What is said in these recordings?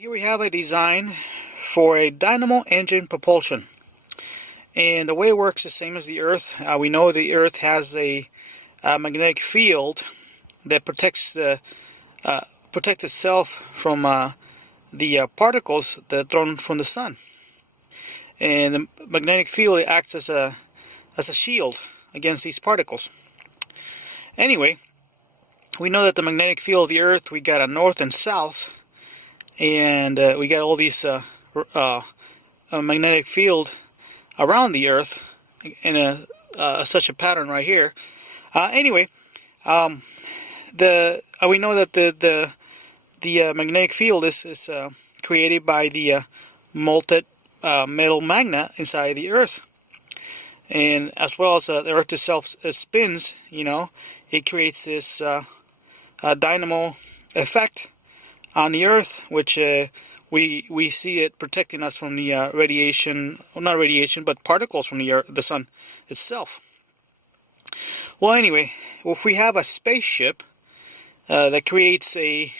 Here we have a design for a dynamo engine propulsion, and the way it works is the same as the Earth. We know the Earth has a magnetic field that protects itself from the particles that are thrown from the sun, and the magnetic field acts as a shield against these particles. Anyway, we know that the magnetic field of the Earth, we got a north and south, and we got all these magnetic field around the Earth in such a pattern right here. Anyway, we know that the magnetic field is created by the molten metal magnet inside the Earth, and as well as the Earth itself spins. It creates this dynamo effect on the Earth, which we see it protecting us from the radiation, well, not radiation, but particles from the sun itself. Well, anyway, if we have a spaceship that creates a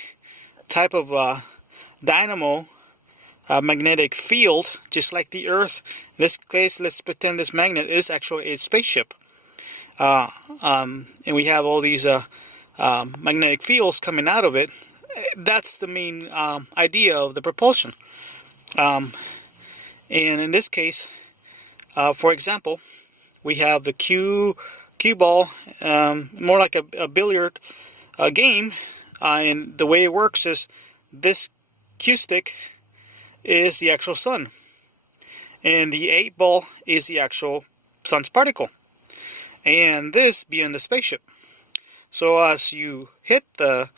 type of dynamo magnetic field, just like the Earth. In this case, let's pretend this magnet is actually a spaceship, and we have all these magnetic fields coming out of it. That's the main idea of the propulsion. And in this case, for example, we have the cue ball, more like a billiard game, and the way it works is this cue stick is the actual sun, and the 8 ball is the actual sun's particle, and this being the spaceship. So as you hit the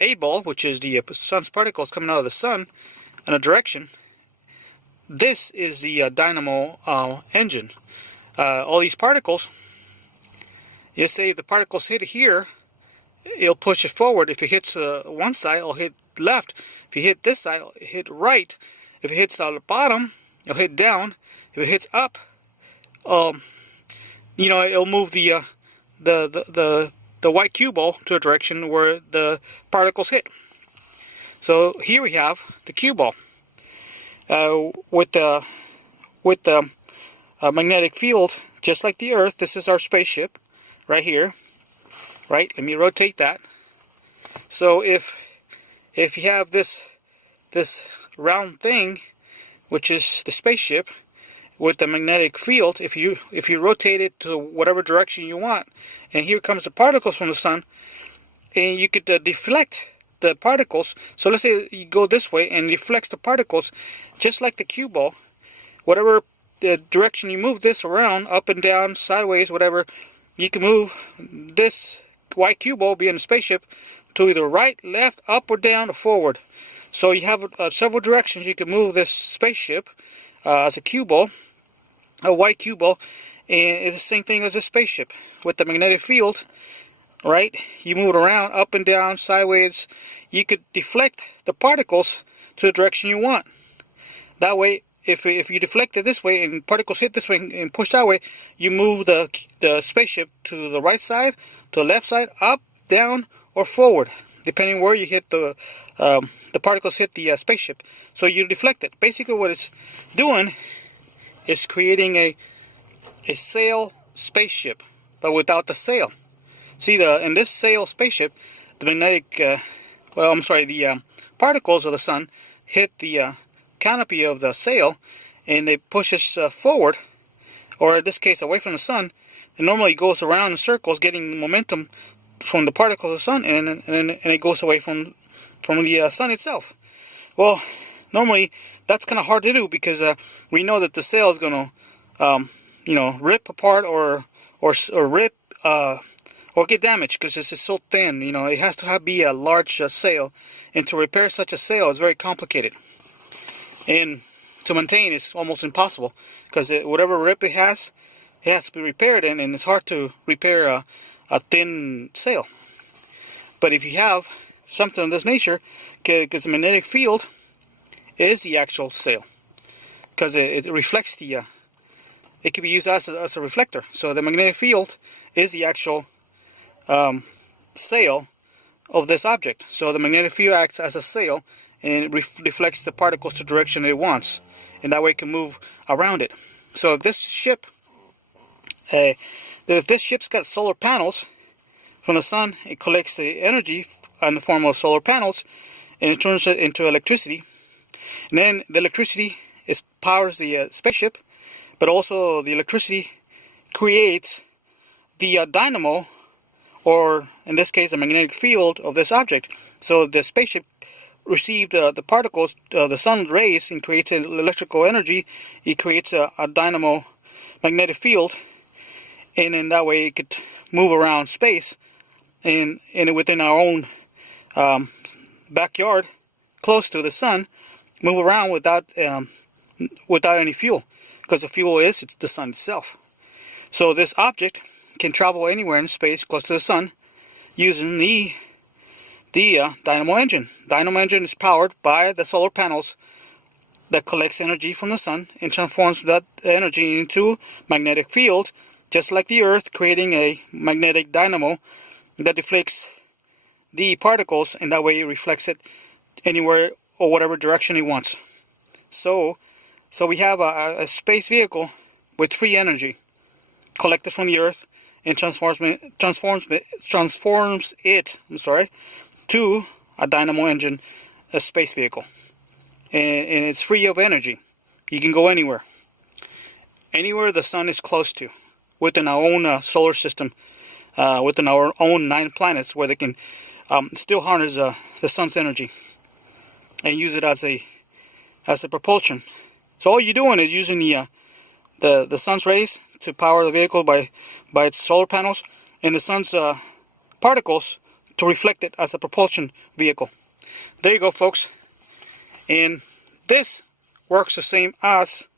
8 ball, which is the sun's particles coming out of the sun in a direction, this is the dynamo engine. All these particles, let's say if the particles hit here, it'll push it forward. If it hits one side, it'll hit left. If you hit this side, it'll hit right. If it hits the bottom, it'll hit down. If it hits up, it'll move the white cue ball to a direction where the particles hit. So here we have the cue ball with the magnetic field, just like the Earth. This is our spaceship right here. Right? Let me rotate that. So if you have this round thing, which is the spaceship, with the magnetic field, if you rotate it to whatever direction you want, and here comes the particles from the sun, and you could deflect the particles. So let's say you go this way and deflects the particles, just like the cue ball. Whatever the direction you move this around, up and down, sideways, whatever, you can move this white cue ball, being a spaceship, to either right, left, up or down, or forward. So you have several directions you can move this spaceship as a cue ball, a white cue ball, and it's the same thing as a spaceship with the magnetic field. Right? You move it around, up and down, sideways. You could deflect the particles to the direction you want. That way, if you deflect it this way and particles hit this way and push that way, you move the spaceship to the right side, to the left side, up, down, or forward, depending where you hit the particles hit the spaceship. So you deflect it. Basically, what it's doing is creating a sail spaceship, but without the sail. See, in this sail spaceship, the magnetic, the particles of the sun hit the canopy of the sail, and they push us forward, or in this case away from the sun. It normally goes around in circles, getting momentum from the particles of the sun, and it goes away from the sun itself. Well, normally that's kind of hard to do, because we know that the sail is going to rip apart or rip or get damaged, because it's so thin. It has to be a large sail, and to repair such a sail is very complicated, and to maintain is almost impossible, because whatever rip it has to be repaired, and it's hard to repair a thin sail. But if you have something of this nature, because the magnetic field is the actual sail, because it reflects it can be used as a reflector. So the magnetic field is the actual sail of this object. So the magnetic field acts as a sail, and it deflects the particles to the direction it wants, and that way it can move around it. So if this ship's got solar panels from the sun, it collects the energy in the form of solar panels, and it turns it into electricity. And then the electricity powers the spaceship, but also the electricity creates the dynamo, or in this case the magnetic field of this object. So the spaceship receives the particles, the sun's rays, and creates electrical energy. It creates a dynamo magnetic field, and in that way it could move around space and within our own backyard close to the sun, move around without any fuel, because the fuel it's the sun itself. So this object can travel anywhere in space close to the sun using the Dynamo Engine. Dynamo Engine is powered by the solar panels that collects energy from the sun and transforms that energy into magnetic field, just like the Earth, creating a magnetic dynamo that deflects the particles, and that way it reflects it anywhere or whatever direction it wants. So we have a space vehicle with free energy collected from the Earth and transforms it to a Dynamo Engine, a space vehicle, and it's free of energy. You can go anywhere the sun is close to, within our own solar system, within our own 9 planets, where they can still harness the sun's energy and use it as a propulsion. So all you're doing is using the sun's rays to power the vehicle by its solar panels, and the sun's particles to reflect it as a propulsion vehicle. There you go, folks. And this works the same as